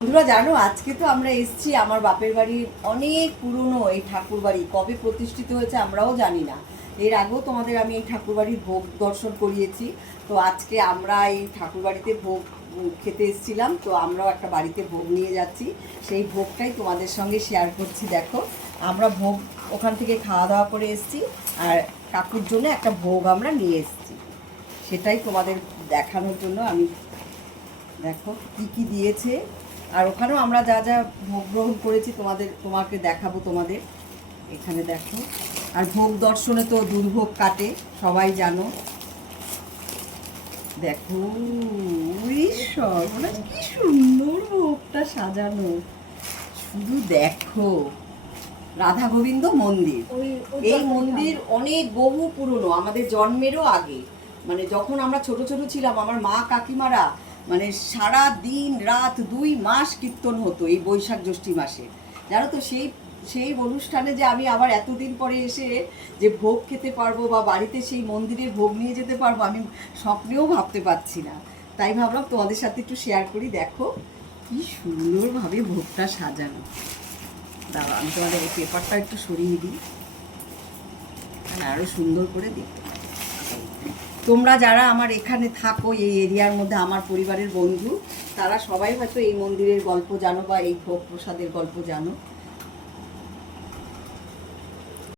বন্ধুরা জানো, আজকে তো আমরা এসেছি আমার বাপের বাড়ির অনেক পুরনো এই ঠাকুর বাড়ি। কবে প্রতিষ্ঠিত হয়েছে আমরাও জানি না। এর আগেও তোমাদের আমি এই ঠাকুর বাড়ির ভোগ দর্শন করিয়েছি। তো আজকে আমরা এই ঠাকুর বাড়িতে ভোগ খেতে এসেছিলাম, তো আমরাও একটা বাড়িতে ভোগ নিয়ে যাচ্ছি। সেই ভোগটাই তোমাদের সঙ্গে শেয়ার করছি। দেখো, আমরা ভোগ ওখান থেকে খাওয়া দাওয়া করে এসেছি, আর কাকুর জন্য একটা ভোগ আমরা নিয়ে এসেছি। সেটাই তোমাদের দেখানোর জন্য আমি, দেখো কী কী দিয়েছে। আর ওখানেও আমরা যা যা ভোগ গ্রহণ করেছি তোমাকে দেখাবো তোমাদের। এখানে দেখো, আর ভোগ দর্শনে তো দুর্ভোগ কাটে, সবাই জানো। দেখো, ঈশ্বর কি সুন্দর ভোগটা সাজানো, শুধু দেখো। রাধা গোবিন্দ মন্দির, এই মন্দির অনেক বহু পুরনো, আমাদের জন্মেরও আগে। মানে যখন আমরা ছোট ছোট ছিলাম, আমার মা কাকিমারা মানে সারা দিন রাত 2 মাস কীর্তন হতো এই বৈশাখ জ্যৈষ্ঠী মাসে, জানো তো। সেই সেই অনুষ্ঠানে যে আমি আবার এতদিন পরে এসে যে ভোগ খেতে পারবো বা বাড়িতে সেই মন্দিরে ভোগ নিয়ে যেতে পারবো, আমি স্বপ্নেও ভাবতে পারছি না। তাই ভাবলাম তোমাদের সাথে একটু শেয়ার করি। দেখো কি সুন্দরভাবে ভোগটা সাজানো। দাঁড়া, আমি তোমাদের এই পেপারটা একটু সরিয়ে দিই, আরও সুন্দর করে দেখতে। তোমরা যারা আমার এখানে থাকো, এই এরিয়ার মধ্যে আমার পরিবারের বন্ধু, তারা সবাই হয়তো এই মন্দিরের গল্প জানো বা এই ভোগ প্রসাদের গল্প জানো।